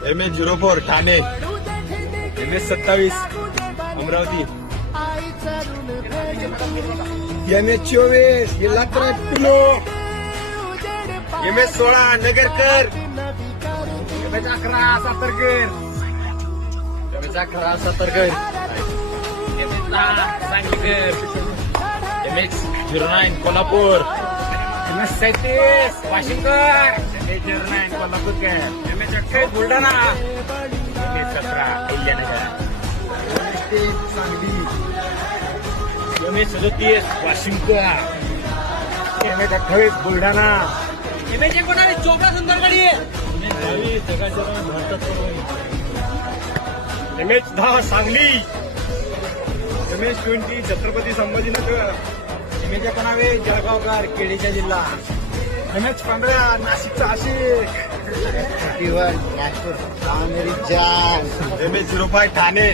MH04 Thane, MS27 Amravati, MH24 Latur पिलो, MS16 Nagarkar, MS11 सातारकर, MS11 सातारकर, MS10 Sanglikar, MH09 Kolhapur, MS37 वाशिमकर, MS09 Kolhapurkar, MS28 Buldhana, MS17 Ahilyanagar, MS23 Sangli, MS37 वाशिमकर, MS28 Buldhana, MS19 Chopra सुंदरगडी, MS22 जगाच्या भारतात, MS10 Sangli, MS20 Chhatrapati Sambhajinagar, MS19 Jalgaonkar केडीचा जिल्हा, MS15 नाशिकचा आशिक, MH05 Thane,